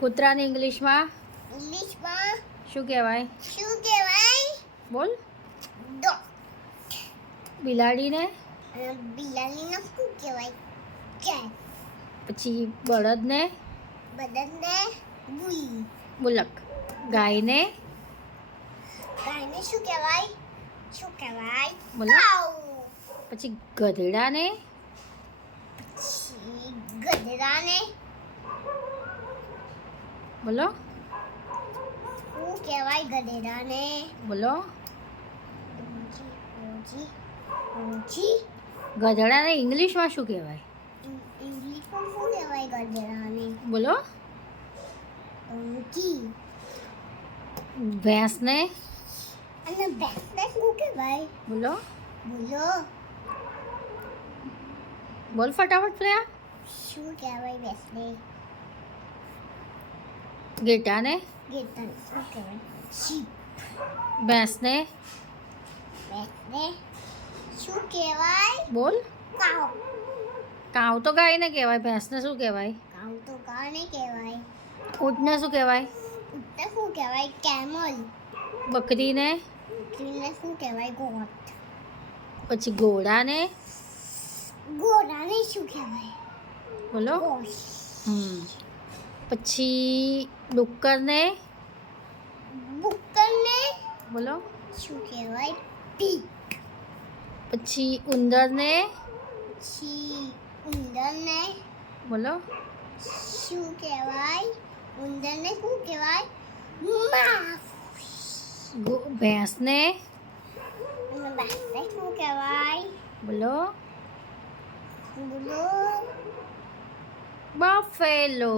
કૂતરાને ઇંગ્લિશમાં શું કહેવાય? બોલ. ડોગ. બિલાડીને બિલાડીને શું કહેવાય? કેટ. પછી બળદને બળદને બુલ. બુલક. ગાયને શું કહેવાય? બોલો. કાઉ. પછી ગધેડાને ગધેડાને બોલો. શું કહેવાય? ગધેડાને બોલો. ઊંચી. ગધેડાને ઇંગ્લિશમાં શું કહેવાય? ઇંગ્લિશમાં શું કહેવાય ગધેડાને? બોલો. ઊંચી. ભેંસને અને ભેંસને શું કહેવાય? બોલો. બોલો. બોલ ફટાફટ પ્રિયા. શું કહેવાય ભેંસને? ઘેટાને ગેટાને શું કહેવાય? શીપ. ભેંસને ભેંસને શું કહેવાય? બોલ. કાઉ. કાવ તો ગાયને કહેવાય. ભેંસને શું કહેવાય? કાઉ તો કાને કહેવાય. ઊંટને શું કહેવાય? ઊંટને શું કહેવાય? કેમલ. બકરીને બકરીને શું કહેવાય? ગોટ. પછી ઘોડાને ઘોડાને શું કહેવાય? બોલો. હોર્સ. પછી ડુક્કરને બુક્કરને બોલો. શું કહેવાય? પીક. પછી ઉંદરને પછી ઉંદરને બોલો. શું કહેવાય? ઉંદરને શું કહેવાય? માઉસ. ભેંસને અને ભેંસને શું કહેવાય? બોલો. બોલો. બફેલો.